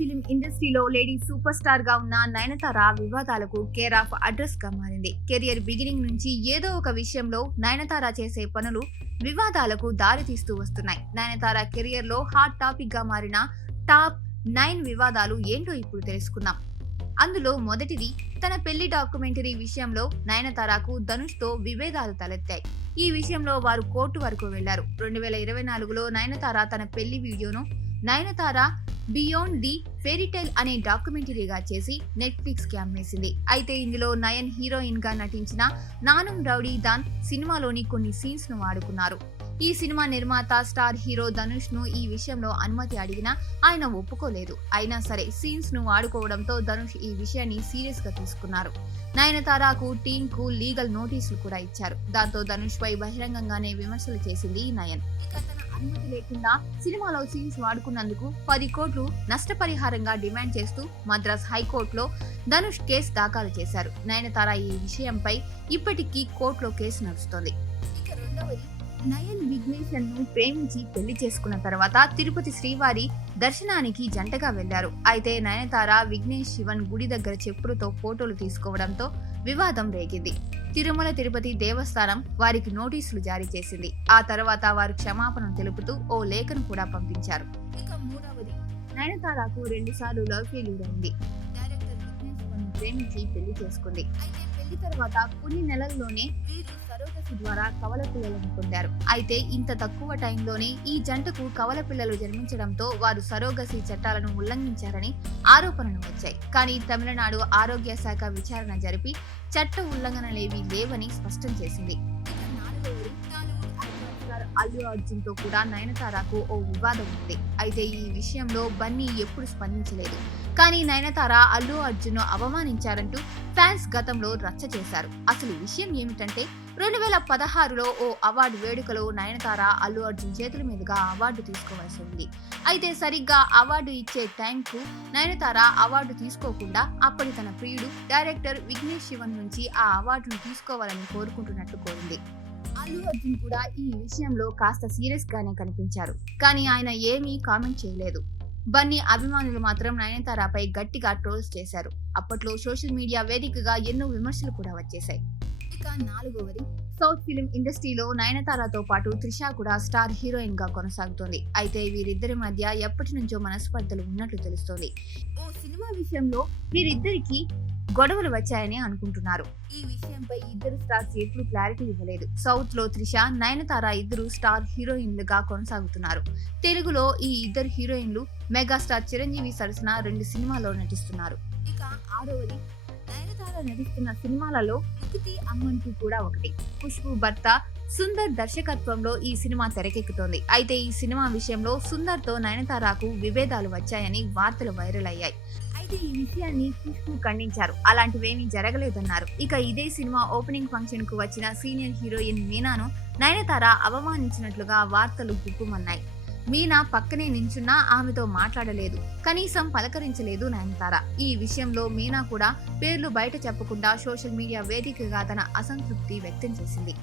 Film ఇండస్ట్రీలో lady super star గా ఉన్న నయనతార వివాదాలకు కేర్ ఆఫ్ అడ్రస్ గా మారింది. కెరియర్ బిగినింగ్ నుంచి ఏదో ఒక విషయంలో నయనతార చేసే పనులు వివాదాలకు దారి తీస్తూ వస్తున్నాయి. నయనతార కెరియర్ లో హాట్ టాపిక్ గా మారిన టాప్ 9 వివాదాలు ఏంటో ఇప్పుడు తెలుసుకుందాం. అందులో మొదటిది, తన పెళ్లి డాక్యుమెంటరీ విషయంలో నయనతారకు ధనుష్ తో విభేదాలు తలెత్తాయి. ఈ విషయంలో వారు కోర్టు వరకు వెళ్లారు. 2024లో నయనతార తన పెళ్లి వీడియోను నయనతార బియాండ్ ది ఫెయిరీటైల్ అనే డాక్యుమెంటరీగా చేసి నెట్ఫ్లిక్స్ కి అమ్మేసింది. అయితే ఇందులో నయన్ హీరోయిన్ గా నటించిన నానుం రౌడీ దాన్ సినిమాలోని కొన్ని సీన్స్ ను వాడుకున్నారు. ఈ సినిమా నిర్మాత స్టార్ హీరో ధనుష్ ను ఈ విషయంలో అనుమతి అడిగినా ఆయన ఒప్పుకోలేదు. అయినా సరే సీన్స్ ను వాడుకోవడంతో ధనుష్ ఈ విషయాన్ని సీరియస్ గా తీసుకున్నారు. నయనతారకు టీమ్ కు లీగల్ నోటీసులు కూడా ఇచ్చారు. దాంతో ధనుష్ పై బహిరంగంగానే విమర్శలు చేసింది నయన్. ఇక తన అనుమతి లేకుండా సినిమాలో సీన్స్ వాడుకున్నందుకు 10 కోట్లు నష్టపరిహారంగా డిమాండ్ చేస్తూ మద్రాస్ హైకోర్టులో ధనుష్ కేసు దాఖలు చేశారు. నయనతార ఈ విషయంపై ఇప్పటికీ కోర్టులో కేసు నడుస్తోంది. ఇక రెండవది, నయన్ విఘ్నేశన్ ను ప్రేమించి పెళ్లి చేసుకున్న తర్వాత తిరుపతి శ్రీవారి దర్శనానికి జంటగా వెళ్లారు. అయితే నయనతార విఘ్నేష్ శివన్ గుడి దగ్గర చెప్పులతో ఫోటోలు తీసుకోవడంతో వివాదం రేగింది. తిరుమల తిరుపతి దేవస్థానం వారికి నోటీసులు జారీ చేసింది. ఆ తర్వాత వారు క్షమాపణ తెలుపుతూ ఓ లేఖను కూడా పంపించారు. ఇక మూడవది, నయనతారకు 2 సార్లు లవ్ ఫెయిల్యూర్ అయింది. డైరెక్టర్ విఘ్నేష్ శివన్ ప్రేమించి పెళ్లి చేసుకుంది. అయితే పెళ్లి తర్వాత కొన్ని నెలల్లోనే వీరు సరోగసి ద్వారా కవల పిల్లలను పొందారు. అయితే ఇంత తక్కువ టైంలోనే ఈ జంటకు కవల పిల్లలు జన్మించడంతో వారు సరోగసి చట్టాలను ఉల్లంఘించారని ఆరోపణలు వచ్చాయి. కానీ తమిళనాడు ఆరోగ్య శాఖ విచారణ జరిపి చట్ట ఉల్లంఘనలేవీ లేవని స్పష్టం చేసింది. అల్లు అర్జున్ తో కూడా నయనతారకు ఓ వివాదం ఉంది. అయితే ఈ విషయంలో బన్నీ ఎప్పుడు స్పందించలేదు. కానీ నయనతార అల్లు అర్జున్ ను అవమానించారంటూ ఫ్యాన్స్ గతంలో రచ్చ చేశారు. అసలు విషయం ఏమిటంటే 2016లో ఓ అవార్డు వేడుకలో నయనతార అల్లు అర్జున్ చేతుల మీదుగా అవార్డు తీసుకోవాల్సి ఉంది. అయితే సరిగ్గా అవార్డు ఇచ్చే టైంకు నయనతార అవార్డు తీసుకోకుండా అప్పటి తన ప్రియుడు డైరెక్టర్ విఘ్నేష్ శివన్ నుంచి ఆ అవార్డును తీసుకోవాలని కోరుకుంటున్నట్టు కోరింది. అల్లు అర్జున్ కూడా ఈ విషయంలో కాస్త సీరియస్ గానే కనిపించారు. కానీ ఆయన ఏమీ కామెంట్ చేయలేదు. బన్నీ అభిమానులు మాత్రం నయనతారపై గట్టిగా ట్రోల్స్ చేశారు. అప్పట్లో సోషల్ మీడియా వేదికగా ఎన్నో విమర్శలు కూడా వచ్చేశాయి. ఇక నాలుగవది, సౌత్ ఫిలిం ఇండస్ట్రీలో నయనతారతో పాటు త్రిష కూడా స్టార్ హీరోయిన్ గా కొనసాగుతోంది. అయితే వీరిద్దరి మధ్య ఎప్పటి నుంచో మనస్పర్ధలు ఉన్నట్లు తెలుస్తోంది. ఓ సినిమా విషయంలో వీరిద్దరికి గొడవలు వచ్చాయని అనుకుంటున్నారు. ఈ విషయంపై ఇద్దరు స్టార్స్ ఎప్పుడు క్లారిటీ ఇవ్వలేదు. సౌత్ లో త్రిష, నయనతార ఇద్దరు స్టార్ హీరోయిన్లుగా కొనసాగుతున్నారు. తెలుగులో ఈ ఇద్దరు హీరోయిన్లు మెగాస్టార్ చిరంజీవి సరసన 2 సినిమాల్లో నటిస్తున్నారు. ఇక ఆరవది, నయనతార నటిస్తున్న సినిమాలలో ఉకితి అమ్మంటూ కూడా ఒకటి. ఖుష్బూ భర్త సుందర్ దర్శకత్వంలో ఈ సినిమా తెరకెక్కుతోంది. అయితే ఈ సినిమా విషయంలో సుందర్ తో నయనతారకు విభేదాలు వచ్చాయని వార్తలు వైరల్ అయ్యాయి. అయితే ఈ విషయాన్ని ఖుష్బూ ఖండించారు. అలాంటివేమీ జరగలేదన్నారు. ఇక ఇదే సినిమా ఓపెనింగ్ ఫంక్షన్ కు వచ్చిన సీనియర్ హీరోయిన్ మీనాను నయనతార అవమానించినట్లుగా వార్తలు గుప్పుమన్నాయి. మీనా పక్కనే నించున్నా ఆమెతో మాట్లాడలేదు, కనీసం పలకరించలేదు నయనతార. ఈ విషయంలో మీనా కూడా పేర్లు బయట చెప్పకుండా సోషల్ మీడియా వేదికగా తన అసంతృప్తి వ్యక్తం చేసింది.